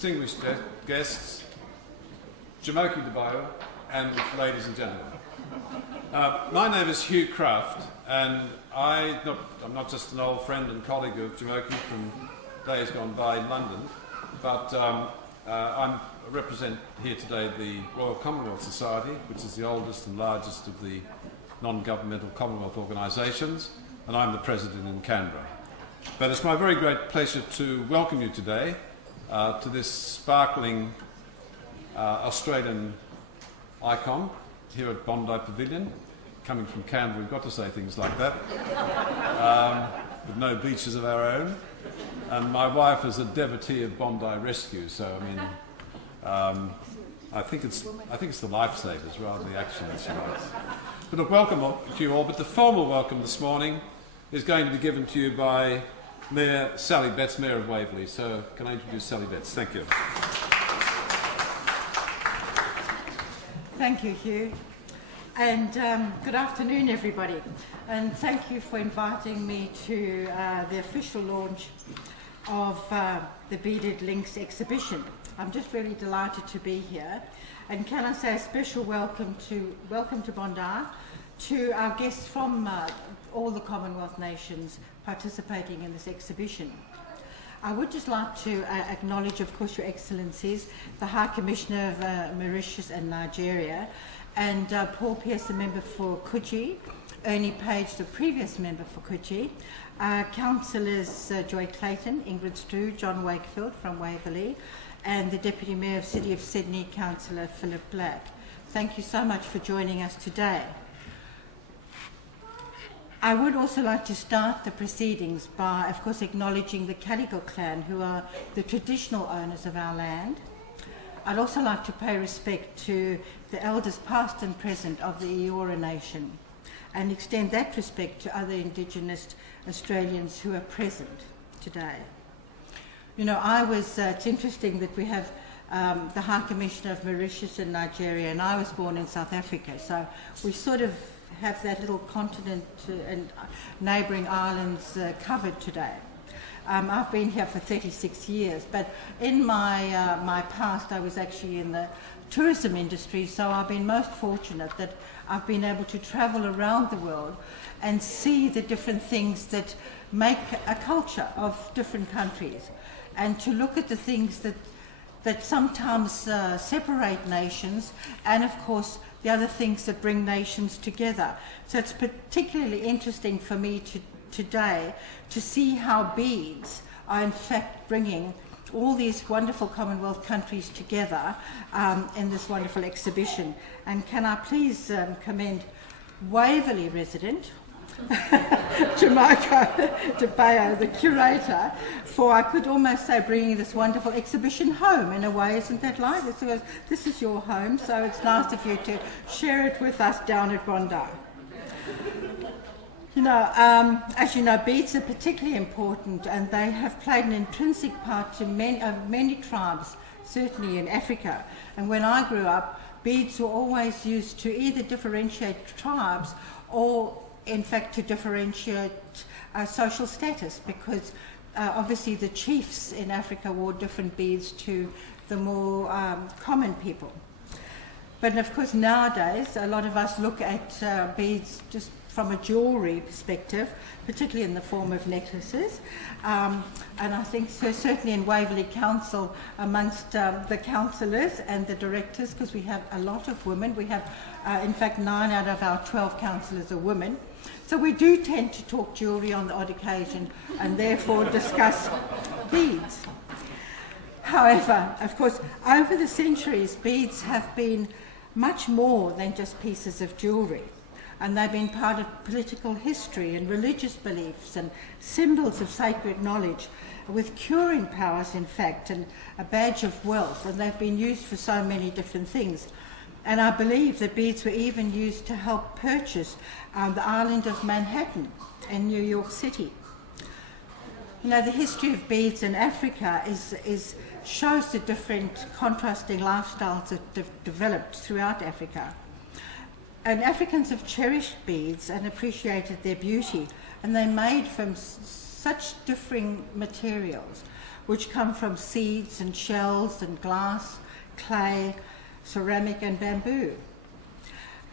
distinguished guests, Jamoki Debayo, and ladies and gentlemen. My name is Hugh Craft, and I'm not just an old friend and colleague of Jamoki from days gone by in London, but I represent here today the Royal Commonwealth Society, which is the oldest and largest of the non-governmental Commonwealth organisations, and I'm the president in Canberra. But it's my very great pleasure to welcome you today to this sparkling Australian icon here at Bondi Pavilion. Coming from Canberra, we've got to say things like that. With no beaches of our own. And my wife is a devotee of Bondi Rescue, so I mean, I think it's the lifesavers rather than the action instruments. But look, welcome to you all. But the formal welcome this morning is going to be given to you by Mayor Sally Betts, Mayor of Waverley. So can I introduce Sally Betts? Thank you. Thank you, Hugh. And good afternoon, everybody. And thank you for inviting me to the official launch of the Beaded Links exhibition. I'm just really delighted to be here. And can I say a special welcome to Bondi, to our guests from all the Commonwealth nations participating in this exhibition. I would just like to acknowledge, of course, Your Excellencies, the High Commissioner of Mauritius and Nigeria, and Paul Pearce, the member for Coogee, Ernie Page, the previous member for Coogee, Councillors Joy Clayton, Ingrid Strew, John Wakefield from Waverley, and the Deputy Mayor of City of Sydney, Councillor Philip Black. Thank you so much for joining us today. I would also like to start the proceedings by, of course, acknowledging the Calico clan, who are the traditional owners of our land. I'd also like to pay respect to the elders past and present of the Eora Nation and extend that respect to other Indigenous Australians who are present today. You know, it's interesting that we have the High Commissioner of Mauritius and Nigeria, and I was born in South Africa, so we sort of have that little continent and neighbouring islands covered today. I've been here for 36 years, but in my past I was actually in the tourism industry, so I've been most fortunate that I've been able to travel around the world and see the different things that make a culture of different countries, and to look at the things that sometimes separate nations, and of course the other things that bring nations together. So it's particularly interesting for me today to see how beads are in fact bringing all these wonderful Commonwealth countries together in this wonderful exhibition. And can I please commend Waverley resident, Jamoki Debayo, the curator, for, I could almost say, bringing this wonderful exhibition home in a way. Isn't that right? This is your home, so it's nice of you to share it with us down at Bondi. You know, as you know, beads are particularly important, and they have played an intrinsic part to many tribes, certainly in Africa. And when I grew up, beads were always used to either differentiate tribes or in fact to differentiate social status, because obviously the chiefs in Africa wore different beads to the more common people. But of course nowadays a lot of us look at beads just from a jewellery perspective, particularly in the form of necklaces. And I think so certainly in Waverley Council, amongst the councillors and the directors, because we have a lot of women. We have in fact 9 out of our 12 councillors are women. So we do tend to talk jewellery on the odd occasion and therefore discuss beads. However, of course, over the centuries, beads have been much more than just pieces of jewellery. And they've been part of political history and religious beliefs and symbols of sacred knowledge, with curing powers, in fact, and a badge of wealth. And they've been used for so many different things. And I believe that beads were even used to help purchase the island of Manhattan in New York City. You know, the history of beads in Africa shows the different contrasting lifestyles that developed throughout Africa. And Africans have cherished beads and appreciated their beauty, and they're made from such differing materials, which come from seeds and shells and glass, clay, ceramic and bamboo.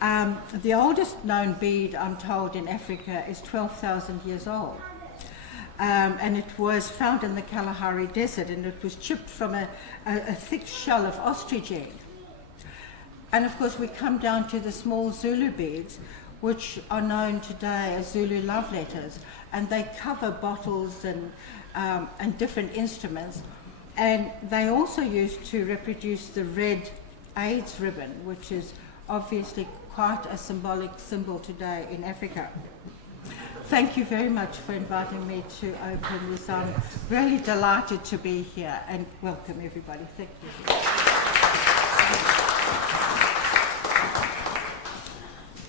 The oldest known bead, I'm told, in Africa is 12,000 years old. And it was found in the Kalahari Desert, and it was chipped from a thick shell of ostrich egg. And of course we come down to the small Zulu beads, which are known today as Zulu love letters, and they cover bottles and different instruments. And they also used to reproduce the red AIDS ribbon, which is obviously quite a symbolic symbol today in Africa. Thank you very much for inviting me to open this. I'm really delighted to be here, and welcome everybody. Thank you.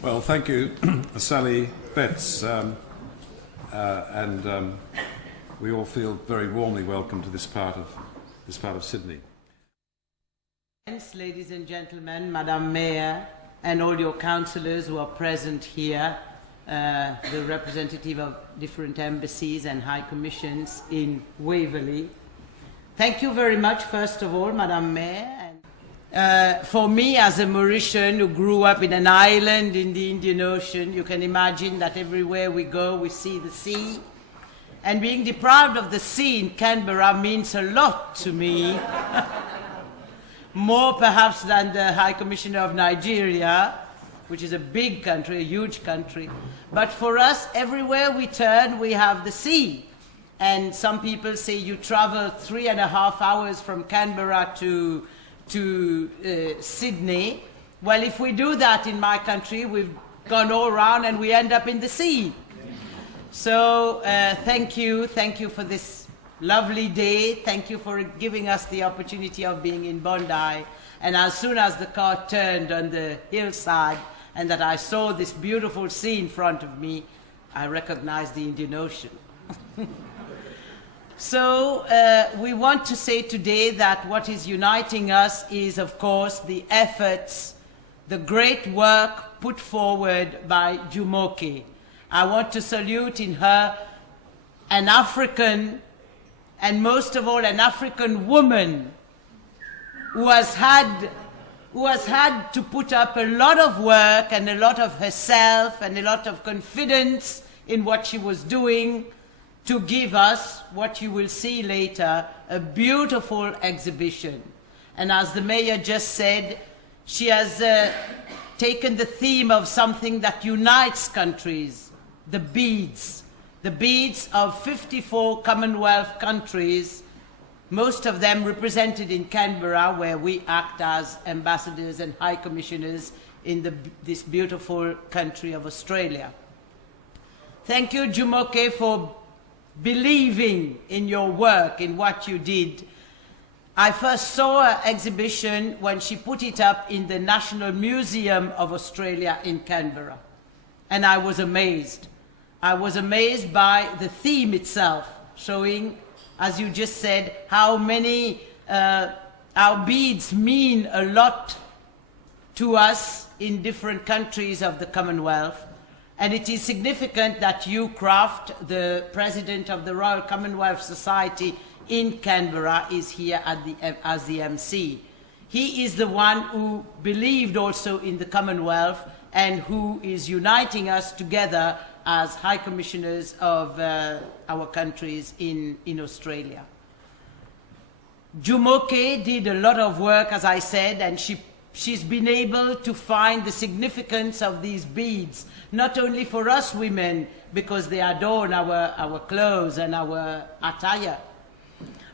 Well, thank you, Sally Betts, we all feel very warmly welcome to this part of Sydney. Ladies and gentlemen, Madam Mayor, and all your councillors who are present here, the representative of different embassies and high commissions in Waverley. Thank you very much, first of all, Madam Mayor. For me, as a Mauritian who grew up in an island in the Indian Ocean, you can imagine that everywhere we go, we see the sea. And being deprived of the sea in Canberra means a lot to me, more perhaps than the High Commissioner of Nigeria, which is a big country, a huge country. But for us, everywhere we turn, we have the sea. And some people say you travel 3.5 hours from Canberra to Sydney. Well, if we do that in my country, we've gone all around and we end up in the sea. So thank you for this lovely day. Thank you for giving us the opportunity of being in Bondi. And as soon as the car turned on the hillside and that I saw this beautiful sea in front of me, I recognized the Indian Ocean. So we want to say today that what is uniting us is, of course, the efforts, the great work put forward by Jumoke. I want to salute in her an African, and most of all an African woman who has had to put up a lot of work and a lot of herself and a lot of confidence in what she was doing to give us, what you will see later, a beautiful exhibition. And as the mayor just said, she has taken the theme of something that unites countries, the beads of 54 Commonwealth countries, most of them represented in Canberra, where we act as ambassadors and high commissioners in this beautiful country of Australia. Thank you, Jumoke, for believing in your work, in what you did. I first saw her exhibition when she put it up in the National Museum of Australia in Canberra. And I was amazed. I was amazed by the theme itself, showing, as you just said, how many our beads mean a lot to us in different countries of the Commonwealth. And it is significant that Hugh Kraft, the president of the Royal Commonwealth Society in Canberra, is here as the MC. He is the one who believed also in the Commonwealth and who is uniting us together as High Commissioners of our countries in Australia. Jumoke did a lot of work, as I said, and she's been able to find the significance of these beads, not only for us women, because they adorn our clothes and our attire,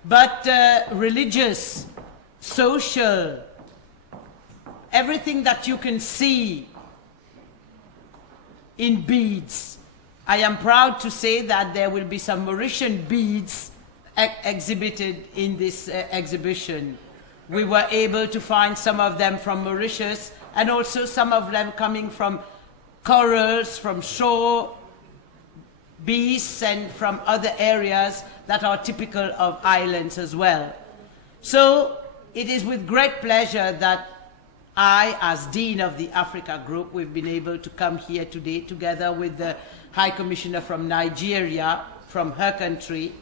but religious, social, everything that you can see in beads. I am proud to say that there will be some Mauritian beads exhibited in this exhibition. We were able to find some of them from Mauritius, and also some of them coming from corals, from shore beasts, and from other areas that are typical of islands as well. So it is with great pleasure that I, as Dean of the Africa Group, we've been able to come here today together with the High Commissioner from Nigeria, from her country,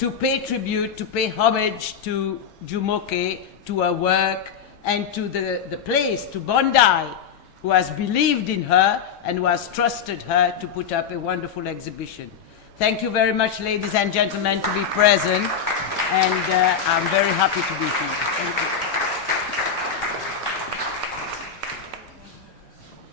to pay tribute, to pay homage to Jumoke, to her work, and to the place, to Bondi, who has believed in her and who has trusted her to put up a wonderful exhibition. Thank you very much, ladies and gentlemen, to be present, and I'm very happy to be here. Thank you.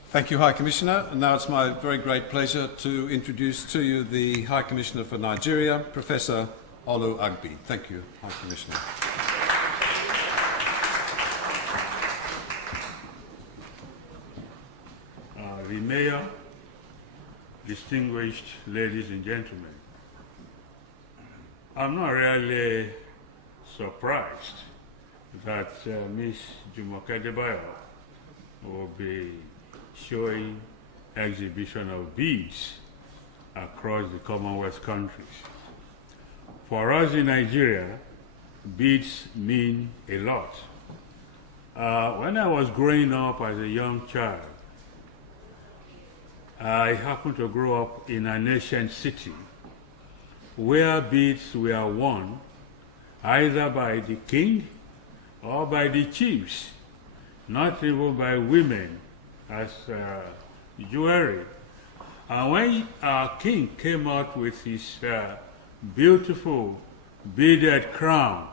Thank you, High Commissioner. And now it's my very great pleasure to introduce to you the High Commissioner for Nigeria, Professor Olu Agbi. Thank you, High Commissioner. The Mayor, distinguished ladies and gentlemen, I'm not really surprised that Ms. Jumoke Adebayo will be showing exhibition of beads across the Commonwealth countries. For us in Nigeria, beads mean a lot. When I was growing up as a young child, I happened to grow up in an ancient city where beads were worn either by the king or by the chiefs, not even by women as jewelry. And when our king came out with his beautiful beaded crown,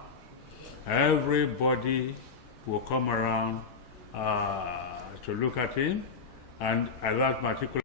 everybody will come around to look at him, and at that particular